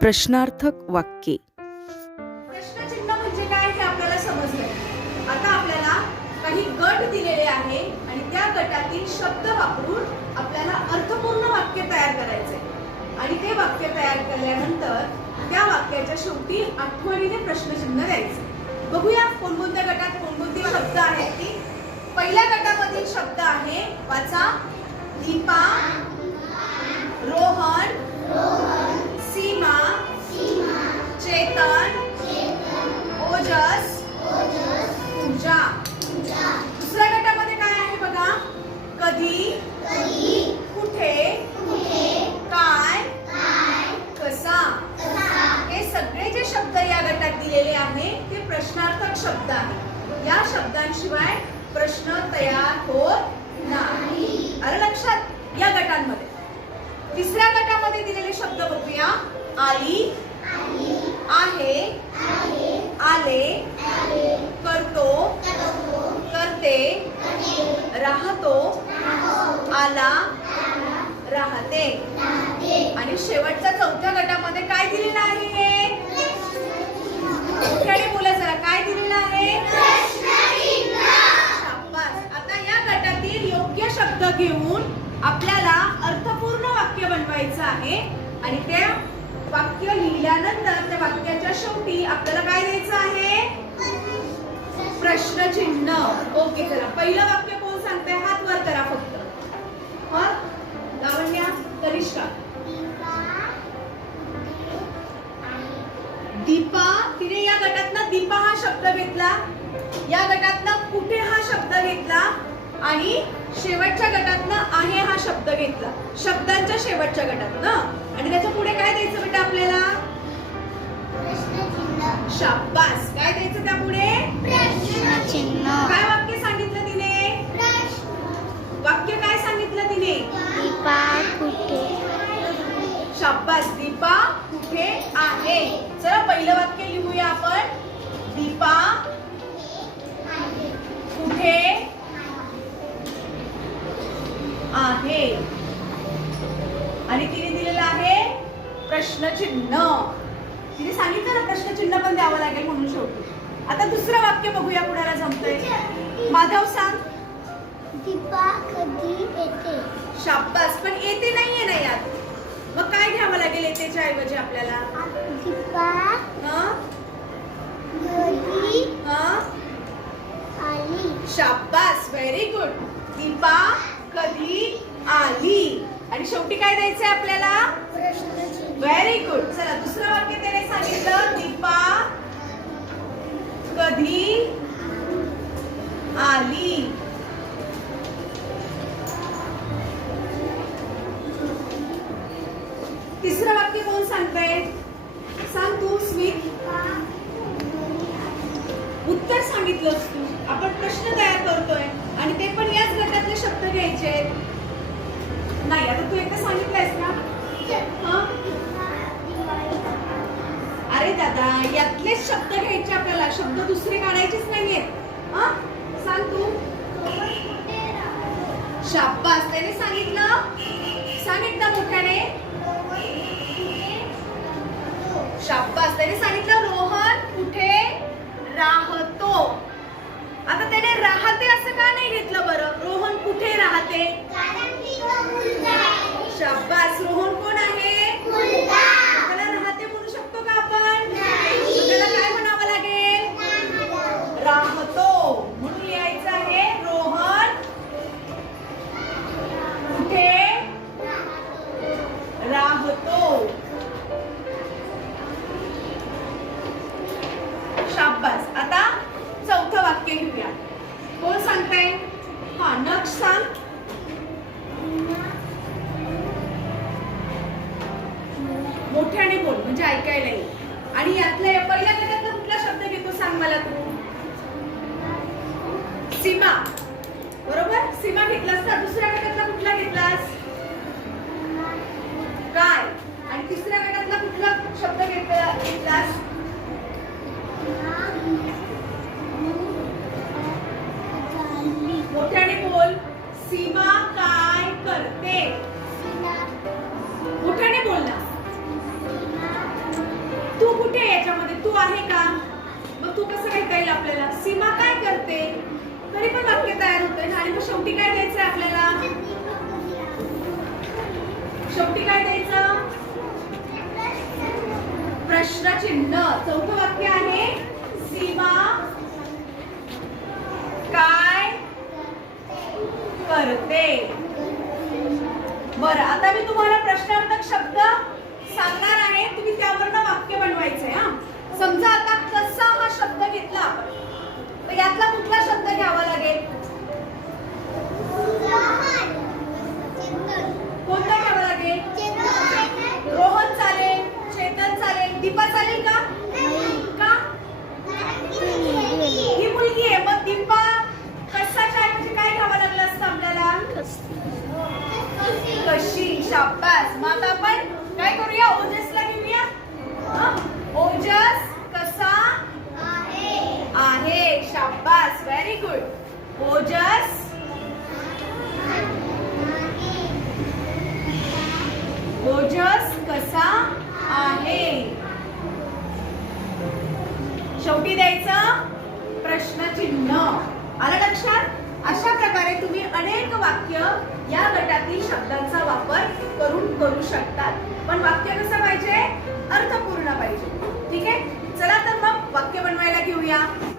प्रश्नार्थक वाक्ये. प्रश्नचिन्ह म्हणजे काय हे आपल्याला समजलं. आता आपल्याला काही गट दिलेले आहे आणि त्या गटातील शब्द वापरून आपल्याला अर्थपूर्ण वाक्य तयार करायचे आणि ते वाक्य तयार केल्यानंतर त्या वाक्याच्या शेवटी आठवणीने प्रश्नचिन्ह द्यायचे. बघूया कोणकोणत्या गटात कोणकोणते शब्द आहेत ती. पहिल्या गटामधील शब्द आहे वाचा दीपा रोहन कधी? कुठे? काय? कसा? हे सगळे जे शब्द या गटात दिलेले आहे ते प्रश्नार्थक शब्द आहेत. या शब्दांशिवाय प्रश्न तयार होत नाही. आलं लक्षात या गटांमध्ये. तिसऱ्या गटामध्ये दिलेले शब्द बघूया. आई आहे आले करतो करते राहतो आला राहते. आणि शेवटच्या चौथ्या गटामध्ये काय दिलेलं आहे? मोठ्याने बोला जरा काय दिलेलं आहे? शाबास. आता या गटातील योग्य शब्द घेऊन आपल्याला अर्थपूर्ण वाक्य बनवायचं आहे. आणि ते वाक्य लिहिल्यानंतर त्या वाक्याच्या शेवटी आपल्याला काय द्यायचं आहे? प्रश्नचिन्ह. ओके चला. पहिलं वाक्य शब्द घेतला या गटातनं कुठे हा शब्द घेतला आणि शेवटच्या गटातनं आहे हा शब्द घेतला? शब्दांच्या शेवटच्या गटातनं आणि त्याच्या पुढे काय द्यायचं बेटा आपल्याला? शाबास. काय द्यायचं त्या पुढे चिन्ह काय वाक्य सांगितलं तिने? वाक्य काय सांगितलं तिने? दीपा कुठे? शाबास. दीपा कुठे आहे? चला पहिलं वाक्य लिहूया आपण. दीपा? कुठे? आहे. आणि तिने दिलेलं आहे प्रश्नचिन्ह. तिने सांगितलं ना प्रश्नचिन्ह पण द्यावं लागेल म्हणून शेवटी. आता दुसरं वाक्य बघूया कुणाला जमतंय. माधव सांग. दीपा कधी येते? शाबास पण येते नाहीये ना यात. मग काय घ्यावं लागेल येतेच्या ऐवजी आपल्याला? दीपा? आली शाबास व्हेरी गुड दीपा कधी आली? आणि शेवटी काय द्यायचंय आपल्याला? व्हेरी गुड चला दुसरं वाक्य त्याने सांगितलं. दीपा कधी आली तिसरं वाक्य कोण सांगतंय सांग तू स्मित उत्तर सांगितलंस तू आपण प्रश्न तयार करतोय आणि ते पण याच गटातले शब्द घ्यायचे. नाही आता तू एकदा सांगितलंयस ना? अरे दादा यातलेच शब्द घ्यायचे आपल्याला. शब्द दुसरे काढायचेच नाहीयेत. हा? सांग तू. शाब्बास त्याने सांगितलं? रोहन आणि यातल्या पहिल्या गटातला कुठला शब्द घेतो सांग मला तू? सीमा. बरोबर? सीमा घेतलास का? दुसऱ्या गटातला कुठला घेतलास? काय? आणि तिसऱ्या गटातला कुठला शब्द घेतला घेतलास? मोठ्याने बोल. सीमा काय करते? सीमा काय करते? तरी पण वाक्य तयार होतंय आणि मग शेवटी काय द्यायचं आपल्याला? शेवटी काय द्यायचं? प्रश्नचिन्ह. चौथं वाक्य आहे सीमा काय करते? बरं आता मी तुम्हाला प्रश्नार्थक शब्द सांगणार आहे. तुम्ही त्यावरनं वाक्य बनवायचंय हा. समजा आता दीपा चालेल का? का? ही मुलगी आहे. मग दीपा कशाच्या म्हणजे काय घ्यावं लागलं असतं आपल्याला? कशी? शाबास. मग आता आपण काय करूया? ओजसला घेऊया. ओजस कसा? आहे. शाबास. व्हेरी गुड ओजस शेवटी द्यायचं प्रश्नचिन्ह. आलं लक्षात? अशा प्रकारे तुम्ही अनेक वाक्य या गटातील शब्दांचा वापर करून करू शकतात. पण वाक्य कसं पाहिजे? अर्थपूर्ण पाहिजे. ठीक आहे? चला तर मग वाक्य बनवायला घेऊया.